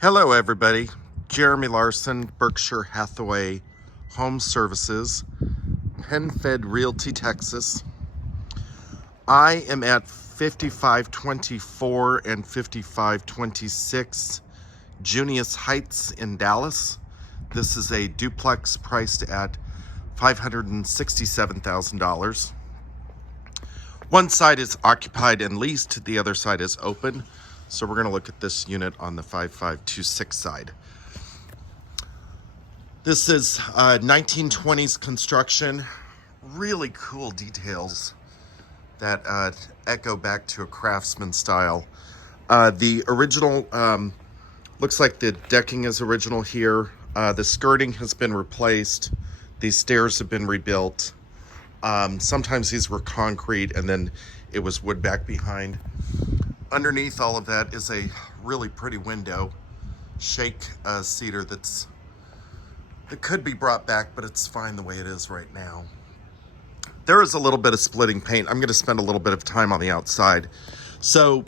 Hello everybody, Jeremy Larson, Berkshire Hathaway Home Services, PenFed Realty, Texas. I am at 5524 and 5526 Junius Heights in Dallas. This is a duplex priced at $567,000. One side is occupied and leased, the other side is open. So we're going to look at this unit on the 5526 side. This is 1920s construction. Really cool details that echo back to a craftsman style. The original, looks like the decking is original here. The skirting has been replaced. These stairs have been rebuilt. Sometimes these were concrete and then it was wood back behind. Underneath all of that is a really pretty window, shake cedar that could be brought back, but it's fine the way it is right now. There is a little bit of splitting paint. I'm going to spend a little bit of time on the outside. So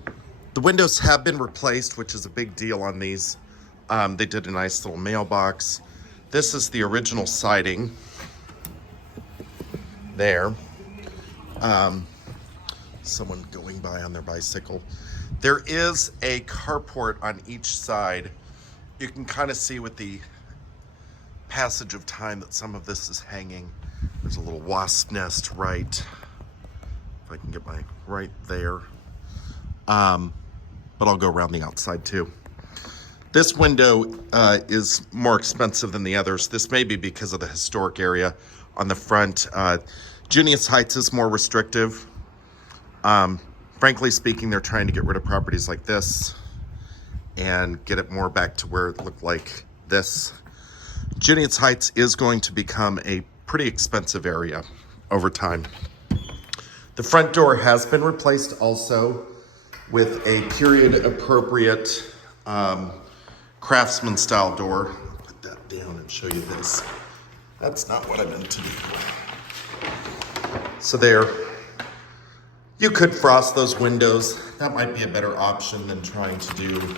the windows have been replaced, which is a big deal on these. They did a nice little mailbox. This is the original siding there. Someone going by on their bicycle. There is a carport on each side. You can kind of see with the passage of time that some of this is hanging. There's a little wasp nest right, if I can get my right there. But I'll go around the outside too. This window is more expensive than the others. This may be because of the historic area on the front. Junius Heights is more restrictive. Frankly speaking, they're trying to get rid of properties like this and get it more back to where it looked like this. Junius Heights is going to become a pretty expensive area over time. The front door has been replaced also with a period appropriate craftsman style door. I'll put that down and show you this. That's not what I meant to do. So there. You could frost those windows. That might be a better option than trying to do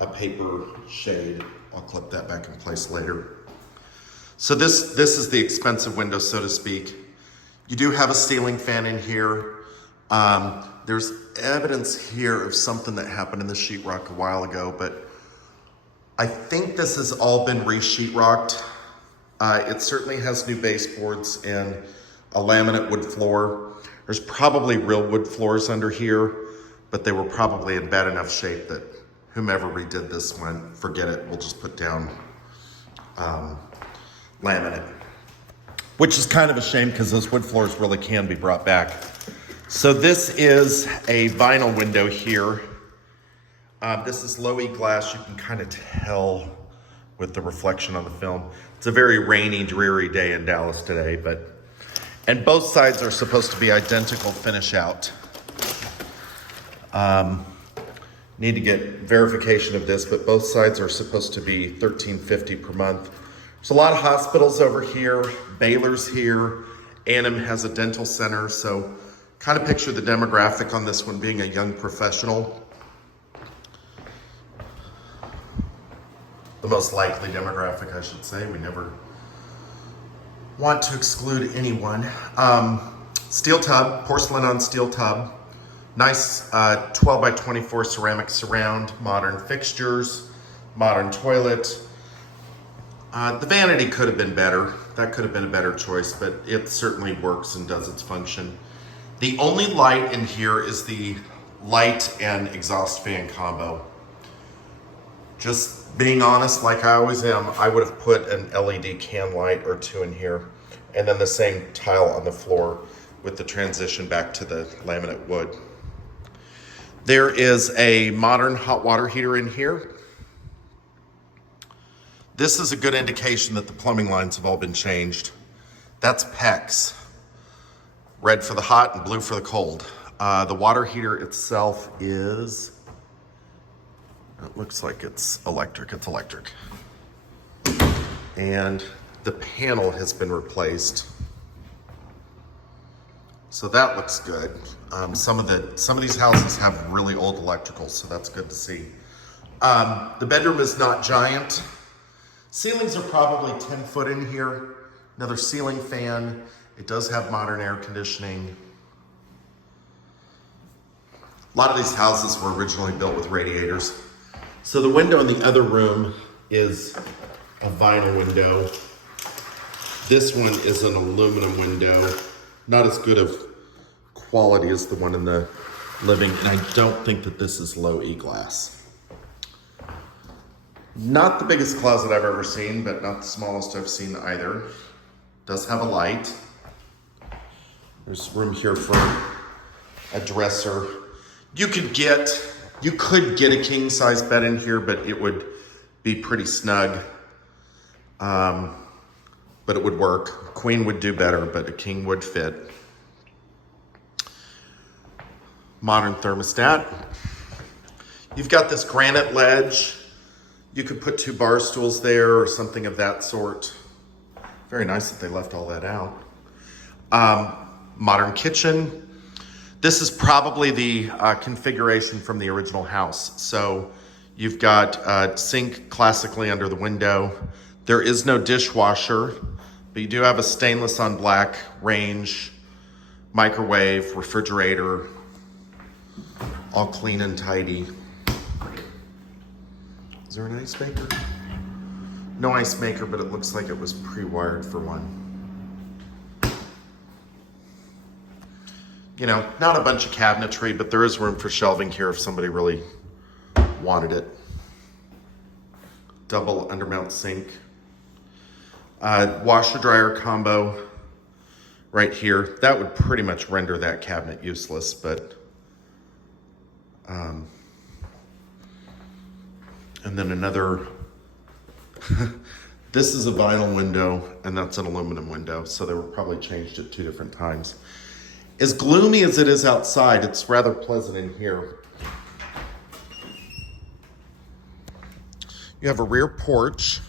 a paper shade. I'll clip that back in place later. So this is the expensive window, so to speak. You do have a ceiling fan in here. There's evidence here of something that happened in the sheetrock a while ago, but I think this has all been re-sheetrocked. It certainly has new baseboards and a laminate wood floor. There's probably real wood floors under here, but they were probably in bad enough shape that whomever redid this one, forget it, we'll just put down laminate. Which is kind of a shame because those wood floors really can be brought back. So this is a vinyl window here. This is low E glass. You can kind of tell with the reflection on the film. It's a very rainy, dreary day in Dallas today, and both sides are supposed to be identical finish out. Need to get verification of this, but both sides are supposed to be $13.50 per month. There's a lot of hospitals over here. Baylor's here. Annam has a dental center. So kind of picture the demographic on this one being a young professional. The most likely demographic, I should say. We never want to exclude anyone. Steel tub, porcelain on steel tub. Nice 12 by 24 ceramic surround, modern fixtures, modern toilet. The vanity could have been better. That could have been a better choice, but it certainly works and does its function. The only light in here is the light and exhaust fan combo. Just being honest, like I always am, I would have put an LED can light or two in here, and then the same tile on the floor with the transition back to the laminate wood. There is a modern hot water heater in here. This is a good indication that the plumbing lines have all been changed. That's PEX. Red for the hot and blue for the cold. The water heater itself is, it looks like it's electric. It's electric. And the panel has been replaced. So that looks good. Some of these houses have really old electrical, so that's good to see. The bedroom is not giant. Ceilings are probably 10 foot in here. Another ceiling fan. It does have modern air conditioning. A lot of these houses were originally built with radiators. So the window in the other room is a vinyl window. This one is an aluminum window. Not as good of quality as the one in the living, and I don't think that this is low E glass. Not the biggest closet I've ever seen, but not the smallest I've seen either. Does have a light. There's room here for a dresser. You could get a king size bed in here, but it would be pretty snug. But it would work. Queen would do better, but a king would fit. Modern thermostat. You've got this granite ledge. You could put 2 bar stools there or something of that sort. Very nice that they left all that out. Modern kitchen. This is probably the configuration from the original house. So you've got a sink classically under the window. There is no dishwasher, but you do have a stainless on black range, microwave, refrigerator, all clean and tidy. Is there an ice maker? No ice maker, but it looks like it was pre-wired for one. You know, not a bunch of cabinetry, but there is room for shelving here if somebody really wanted it. Double undermount sink. Washer dryer combo right here. That would pretty much render that cabinet useless, but and then another this is a vinyl window and that's an aluminum window, so they were probably changed at 2 different times. As gloomy as it is outside, it's rather pleasant in here. You have a rear porch.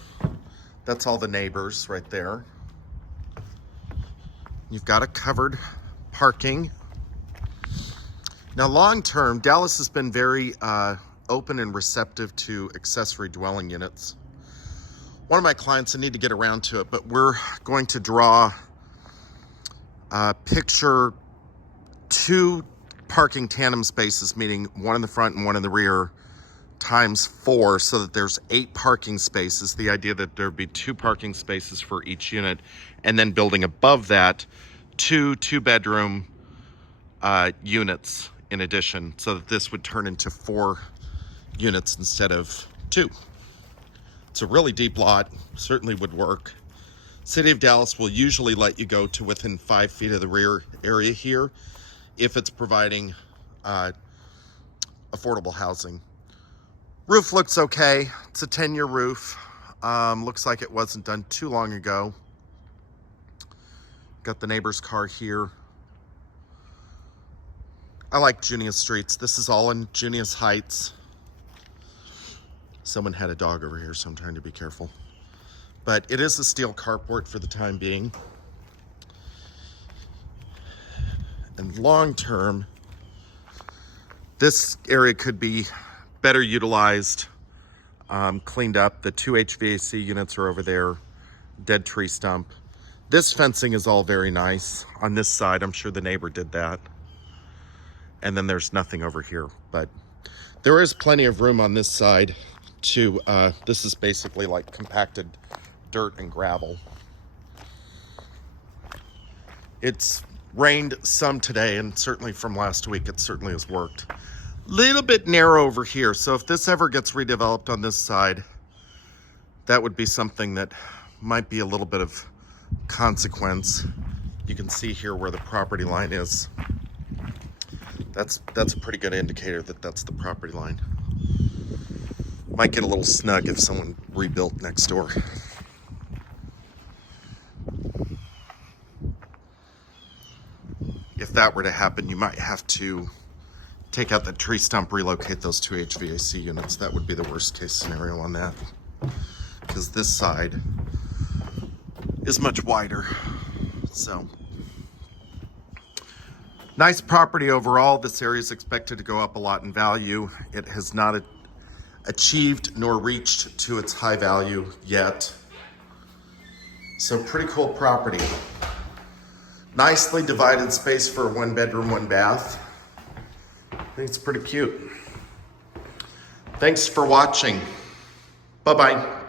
That's all the neighbors right there. You've got a covered parking. Now, long term, Dallas has been very open and receptive to accessory dwelling units. One of my clients, I need to get around to it, but we're going to draw picture 2 parking tandem spaces, meaning one in the front and one in the rear, times 4, so that there's 8 parking spaces. The idea that there'd be 2 parking spaces for each unit, and then building above that 2 2-bedroom units in addition, so that this would turn into 4 units instead of 2. It's a really deep lot, certainly would work. City of Dallas will usually let you go to within 5 feet of the rear area here if it's providing affordable housing. Roof looks okay. It's a 10-year roof. Looks like it wasn't done too long ago. Got the neighbor's car here. I like Junius Streets. This is all in Junius Heights. Someone had a dog over here, so I'm trying to be careful. But it is a steel carport for the time being. And long term, this area could be better utilized, cleaned up. The 2 HVAC units are over there, dead tree stump. This fencing is all very nice on this side. I'm sure the neighbor did that. And then there's nothing over here, but there is plenty of room on this side to, this is basically like compacted dirt and gravel. It's rained some today, and certainly from last week, it certainly has worked. Little bit narrow over here, so if this ever gets redeveloped on this side, that would be something that might be a little bit of consequence. You can see here where the property line is. That's a pretty good indicator that that's the property line. Might get a little snug if someone rebuilt next door. If that were to happen, you might have to take out the tree stump, relocate those 2 HVAC units. That would be the worst case scenario on that, because this side is much wider. So, nice property overall. This area is expected to go up a lot in value. It has not achieved nor reached to its high value yet. So pretty cool property. Nicely divided space for a 1-bedroom, 1-bath. I think it's pretty cute. Thanks for watching. Bye-bye.